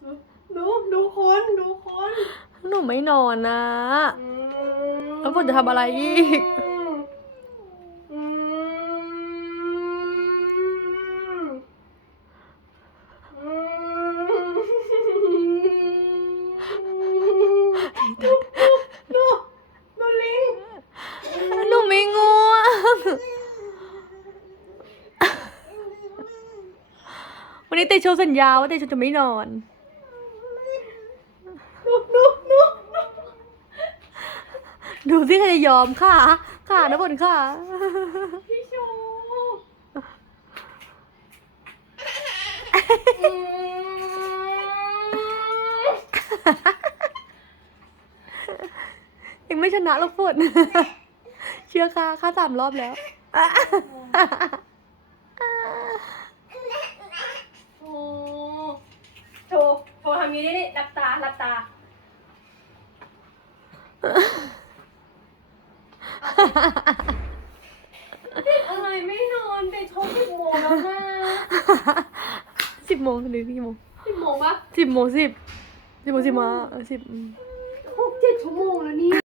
ดูดูคนดูคนหนูไม่นอนนะอืมแล้วฝนจะทำอะไรอีกอืมอืมดูดูดูลิงหนูไม่ง่วงวันนี้เตโชสัญญาว่าเตโชจะไม่นอน ดูดูดูดูสิใครจะยอมค่ะ ค่ะนะฝนค่ะ พี่ชูยังไม่ชนะหรอกฝนเชื่อค่ะค่าสามรอบแล้วโอ้โชว์โชว์ทำนี้นี่หลับตาหลับตา อะไรไม่นอนไปชมสิบโมงแล้วนะสิบโมงหรือกี่โมงสิบโมงปะสิบโมงสิบสิบโมงสิบมาเออสิบอืมหกเจ็ดชั่วโมงแล้วเนี่ย